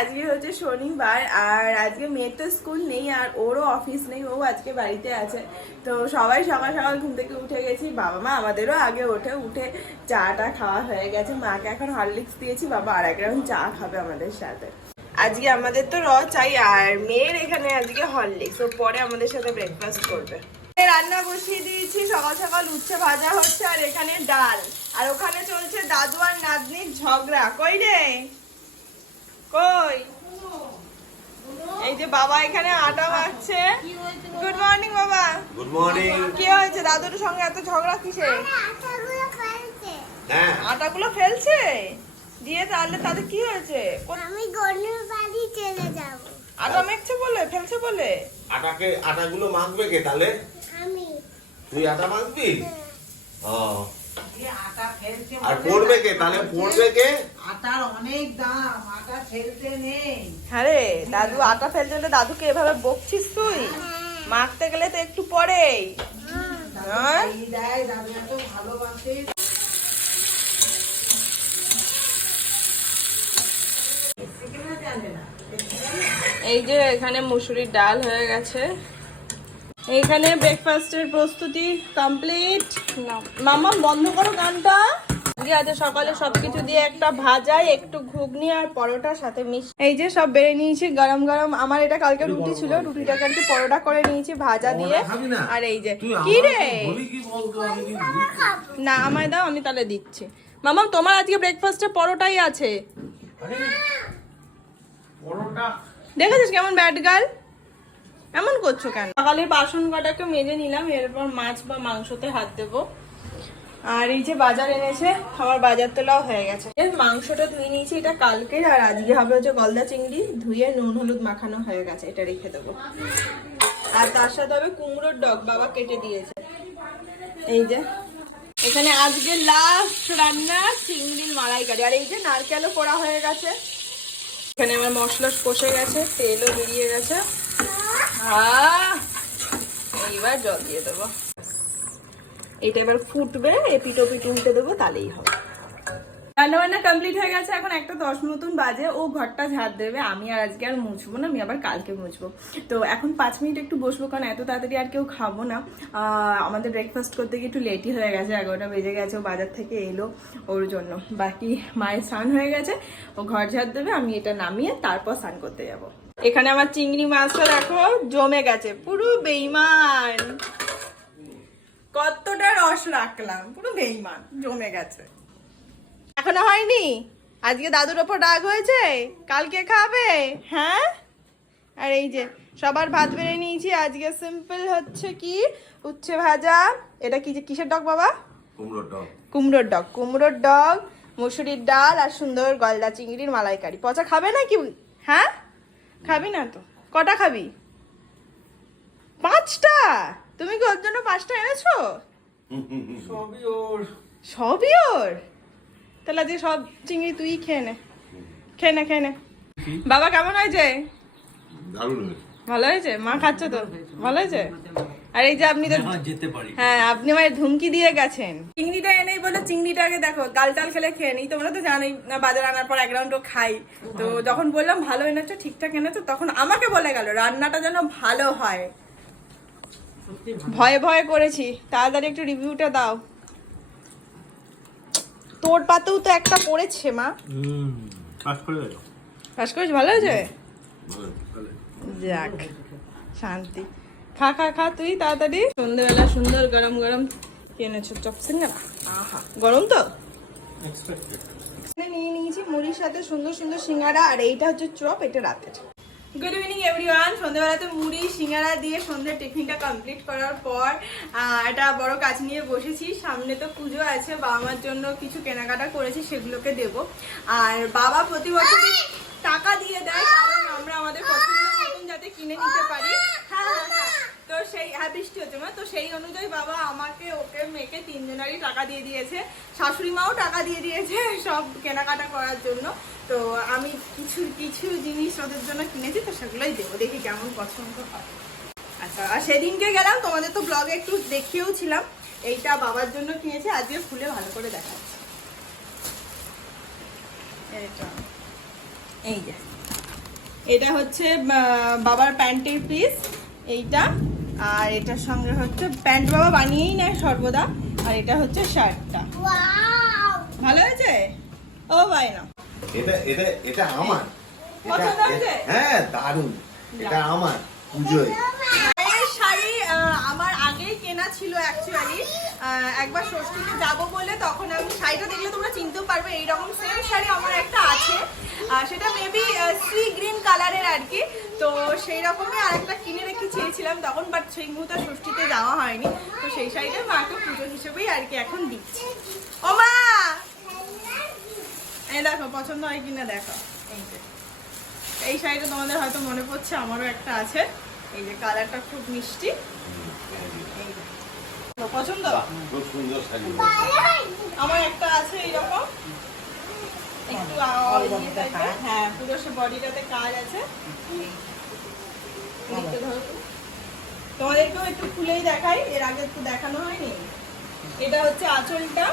আজকে হচ্ছে শনিবার আর আজকে মেয়ের তো স্কুল নেই আর ওরও অফিস নেই, ও আজকে বাড়িতে আছে। তো সবাই সকাল সকাল ঘুম থেকে উঠে গেছি। বাবা মা আমাদেরও আগে ওঠে, উঠে চাটা খাওয়া হয়ে গেছে। মাকে এখন হরলিক্স দিয়েছি, বাবা আর এক রকম চা খাবে আমাদের সাথে। আজকে আমাদের তো র চাই আর মেয়ের এখানে আজকে হরলিক্স, ও পরে আমাদের সাথে ব্রেকফাস্ট করবে। রান্না বসিয়ে দিয়েছি, সকাল সকাল উচ্ছে ভাজা হচ্ছে আর এখানে ডাল। আর ওখানে চলছে দাদু আর নাতনির ঝগড়া কই রে কই এই যে বাবা এখানে আটা মাখছে গুড মর্নিং বাবা। গুড মর্নিং কি হয়েছে? দাদুর সঙ্গে এত ঝগড়া কিসে হ্যাঁ। আটাগুলো ফেলছে? দিয়ে তাহলে তাদের কি হয়েছে? আমি গনুর বাড়ি চলে যাব। আটা মেখছে বলে? ফেলছে বলে? আটাকে আটাগুলো মাখবে কে তাহলে? আমি। তুই আটা মাখবি? ও। আটা ফেলতে আর পড়বে কে? তাহলে পড়বে কে? আটার অনেক দাম আটা ফেলতে নেই। হ্যাঁ দাদু আটা বলে দাদুকে এভাবে বকছিস তুই? মাখতে গেলে তো একটু পরেই। হ্যাঁ? এই দেয় দাদু এত ভালোবাসে এই যে এখানে মুসুরির ডাল হয়ে গেছে। এইখানে ব্রেকফাস্টের প্রস্তুতি কমপ্লিট মামা বন্ধ করো গানটা। আজকে আছে সকালে সবকিছু দিয়ে একটা ভাজা একটু ঘুগনি আর পরোটার সাথে মিশ এই যে সব বেড়ে নিয়েছি গরম গরম। আমার এটা কালকে রুটি ছিল রুটিটাকে আর কি পরোটা করে নিয়েছি ভাজা দিয়ে। আর এই যে কি রে? না আমায় দাও আমি তাহলে দিচ্ছি। মামা তোমার আজকে ব্রেকফাস্টে পরোটাই আছে। দেখেছিস কেমন ব্যাড গার্ল এমন করছ কেন? সকালের বাসন কটাকে মেজে নিলাম এরপর মাছ বা মাংসতে হাত দেবো। আর এই যে বাজার এনেছে, আমার বাজার তোলাও হয়ে গেছে। এর মাংসটা ধুয়ে নিয়েছি, এটা কালকের, আর আজকে হবে হচ্ছে গলদা চিংড়ি, ধুয়ে নুন হলুদ মাখানো হয়ে গেছে, এটা রেখে দেবো। আর তার সাথে হবে কুমড়োর ডগ, বাবা কেটে দিয়েছে। এই যে, এখানে আজকে লাস্ট রান্না চিংড়ির মালাইকারি, আর এই যে নারকেলও পোড়া হয়ে গেছে। এখানে আমার মশলা কষে গেছে, তেলও বেরিয়ে গেছে! এইবার জল দিয়ে দেবো। এটা এবার ফুটবে এপিট ওপিট উল্টে দেবো, তাহলেই হবে। রান্না বান্না কমপ্লিট হয়ে গেছে, এখন একটা দশ মতন বাজে, ও ঘরটা ঝাড় দেবে, আমি আর আজকে আর মুছবো না, আমি আবার কালকে মুছবো। তো এখন পাঁচ মিনিট একটু বসবো, কারণ এত তাড়াতাড়ি আর কেউ খাব না। আমাদের ব্রেকফাস্ট করতে গিয়ে একটু লেটই হয়ে গেছে, এগারোটা বেজে গেছে, ও বাজার থেকে এলো ওর জন্য। বাকি মায়ের স্নান হয়ে গেছে, ও ঘর ঝাড় দেবে, আমি এটা নামিয়ে তারপর স্নান করতে যাব। এখানে আমার চিংড়ি মাছটা দেখো, জমে গেছে, পুরো বেইমান। রস রাখলাম পুরো বেইমান জমে গেছে। এখনও হয়নি? আজকে দাদুর ওপর রাগ হয়েছে? কালকে খাবে? হ্যাঁ? আর এই যে সবার ভাত বেড়ে নিয়েছি আজকে সিম্পল হচ্ছে কি? উচ্ছে ভাজা এটা কি যে কিসের ডগ বাবা? কুমড়োর টক কুমড়োর ডগ কুমড়োর ডগ মুসুরির ডাল আর সুন্দর গলদা চিংড়ির মালাইকারি। পচা খাবে না কি হ্যাঁ? খাবি না তো। কটা খাবি? পাঁচটা! তুমি কি ওর জন্য পাঁচটা এনেছো? সবই ওর। সবই ওর? তাহলে আজকে সব চিংড়ি তুই খেয়ে নে। খেয়ে নে খেয়ে নে। বাবা কেমন হয়েছে? দারুণ হয়েছে। ভালো হয়েছে? মা খাচ্ছে তো? ভালো হয়েছে? আর এই যে আপনি তো হ্যাঁ আপনি আমায় ধুমকি দিয়ে গেছেন। চিংড়িটা এনেই বলে চিংড়িটাকে দেখো গাল টাল খেলে খেয়ে নিই তোমরা তো জানোই না বাজার আনার পর এক রাউন্ডও খাই। তো যখন বললাম ভালো এনেছো ঠিকঠাক এনেছো তখন আমাকে বলে গেল রান্নাটা যেন ভালো হয়। ভয়ে ভয়ে করেছি। তাড়াতাড়ি একটু রিভিউটা দাও। তোর পাতেও তো একটা পড়েছে মা। পাস করে গেল। পাস করেছি? ভালো হয়েছে। যাক শান্তি। খা খা খা তুই তাড়াতাড়ি। সন্ধ্যেবেলা সুন্দর গরম গরম কি এনেছো? চপ সিঙ্গারা আহা গরম তো? নিয়ে নিয়েছি মুড়ির সাথে সুন্দর সুন্দর সিঙ্গারা আর এইটা হচ্ছে চপ এটা রাতের। গুড ইভিনিং এভরিওয়ান সন্ধ্যেবেলাতে মুড়ি, সিঙ্গারা দিয়ে সন্ধ্যের টিফিনটা কমপ্লিট করার পর একটা বড় কাজ নিয়ে বসেছি। সামনে তো পুজো আছে, বাবা মার জন্য কিছু কেনাকাটা করেছি, সেগুলোকে দেব। আর বাবা প্রতি বছর টাকা দিয়ে দেয় কারণ আমরা আমাদের পছন্দ মতন যাতে কিনে নিতে পারি হ্যাঁ হ্যাঁ হ্যাঁ তো সেই হ্যাঁ বৃষ্টি হচ্ছে। মানে তো সেই অনুযায়ী বাবা আমাকে, ওকে, মেয়েকে তিনজনেরই টাকা দিয়ে দিয়েছে। শাশুড়ি মাও টাকা দিয়ে দিয়েছে সব কেনাকাটা করার জন্য। তো আমি কিছু কিছু জিনিস ওদের জন্য কিনেছি, তো সেগুলোই দেবো। দেখি কেমন পছন্দ হয়। আচ্ছা আর সেদিনকে গেলাম, তোমাদের তো ব্লগে একটু দেখিয়েও ছিলাম। এইটা বাবার জন্য কিনেছি, আজকে খুলে ভালো করে দেখাচ্ছি। এইটা এই যে। এটা হচ্ছে বাবার প্যান্টের পিস এইটা। আর এটার সঙ্গে হচ্ছে প্যান্ট বাবা বানিয়েই নেয় সর্বদা আর এটা হচ্ছে শার্টটা। ভালো হয়েছে? ও ভাই না। এটা এটা এটা আমার? হ্যাঁ দারুণ। এটা আমার পুজোয়। শাড়ি আমার আগেই কেনা ছিল অ্যাকচুয়ালি একবার ষষ্ঠীতে যাব বলে তখন আমি শাড়িটা দেখলে তোমরা চিনতেও পারবে এইরকম সেম শাড়ি আমার একটা আছে। আর সেটা মেবি সি গ্রিন কালারের আর কি। তো সেই রকমই আরেকটা কিনে রেখে চেয়েছিলাম তখন বাট সেই মুহূর্তে ষষ্ঠীতে যাওয়া হয়নি। তো সেই শাড়িটা মাকে পুজো হিসেবেই আর কি এখন দিচ্ছি। ও মা! এই দেখো পছন্দ হয় কিনা দেখো। এই যে। এই শাড়িটা তোমাদের হয়তো মনে পড়ছে আমারও একটা আছে। এই যে কালারটা খুব মিষ্টি। পছন্দ? খুব সুন্দর শাড়ি। আমার একটা আছে এইরকম। একটু ইয়ে হ্যাঁ পুরো সে বডিটাতে কাজ আছে। তোমাদেরকেও একটু খুলেই দেখাই এর আগে একটু দেখানো হয়নি। এটা হচ্ছে আঁচলটা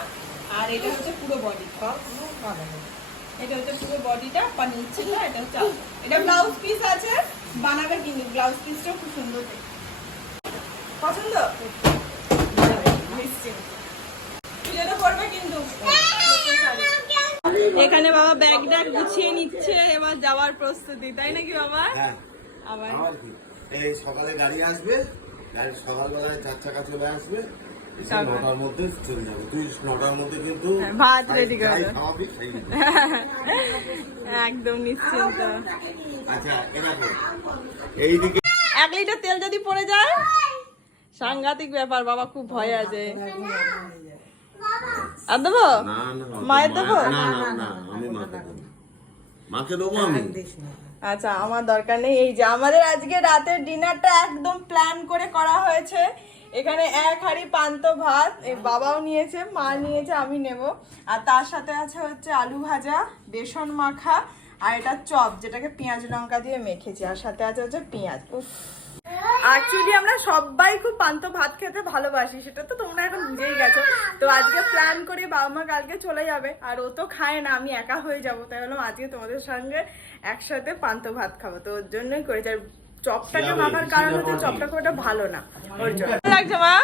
আর এটা হচ্ছে পুরো বডি এটা হচ্ছে পুরো বডিটা বা এটা হচ্ছে এটা ব্লাউজ পিস আছে বানাবে কিন্তু ব্লাউজ পিসটাও খুব সুন্দর পছন্দ? পুজোটা করবে কিন্তু। এখানে বাবা ব্যাগ ট্যাগ গুছিয়ে নিচ্ছে এবার যাওয়ার প্রস্তুতি তাই নাকি বাবা? হ্যাঁ। আবার এই সকালে গাড়ি আসবে গাড়ি সকালবেলায় চার চাকা চলে আসবে নটার মধ্যে চলে যাবে। তুই নটার মধ্যে কিন্তু হ্যাঁ, ভাত ready করে খাওয়াবি একদম নিশ্চিন্ত। আচ্ছা এরকম এইদিকে এক লিটার তেল যদি পড়ে যায়? সাংঘাতিক ব্যাপার বাবা খুব ভয় আছে। আর দেবো? মায়ের দেবো? না না না আমি মাকে দেবো মাকে দেবো আমি? আচ্ছা আমার দরকার নেই। এই যে আমাদের আজকে রাতের ডিনারটা একদম প্ল্যান করে করা হয়েছে। এখানে এক হাঁড়ি পান্ত ভাত বাবাও নিয়েছে মা নিয়েছে আমি নেব। আর তার সাথে আছে হচ্ছে আলু ভাজা বেসন মাখা আর এটা চপ যেটাকে পেঁয়াজ লঙ্কা দিয়ে মেখেছি। আর সাথে আছে হচ্ছে পেঁয়াজ। উফ। অ্যাকচুয়ালি আমরা সবাই খুব পান্ত ভাত খেতে ভালোবাসি সেটা তো তোমরা এখন বুঝেই গেছো। তো আজকে প্ল্যান করে বাবা মা কালকে চলে যাবে আর ও তো খায় না আমি একা হয়ে যাব তাই বললাম আজকে তোমাদের সঙ্গে একসাথে পান্ত ভাত খাব। তো ওর জন্যই করেছি আর চপটাকে মাখার কারণ হচ্ছে চপটা খুব ভালো না ওর জন্য। লাগছে মা?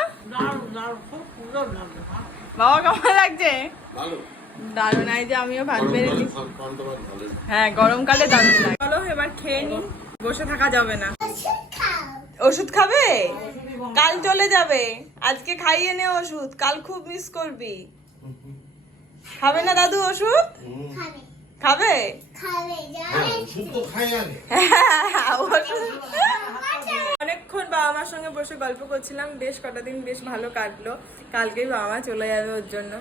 বাবা কেমন লাগছে? দারুণ এই যে আমিও ভাত বেড়ে। হ্যাঁ গরমকালে দারুণ লাগে। চলো এবার খেয়ে নি বসে থাকা যাবে না। ওষুধ খাবে? কাল চলে যাবে। আজকে খাইয়ে নে ওষুধ কাল খুব মিস করবি। খাবে না দাদু ওষুধ? খাবে। হ্যাঁ, অনেকক্ষণ বাবা মার সঙ্গে বসে গল্প করছিলাম বেশ কটা দিন বেশ ভালো কাটলো। কালকেই বাবা মা চলে যাবে ওর জন্য।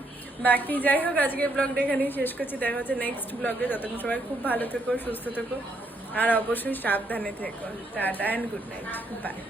বাকি যাই হোক আজকে ব্লগটা এখানেই শেষ করছি। দেখা হচ্ছে নেক্সট ব্লগে ততক্ষণ সবাই খুব ভালো থেকো সুস্থ থেকো। আর অবশ্যই সাবধানে থেকো। Tata and good night bye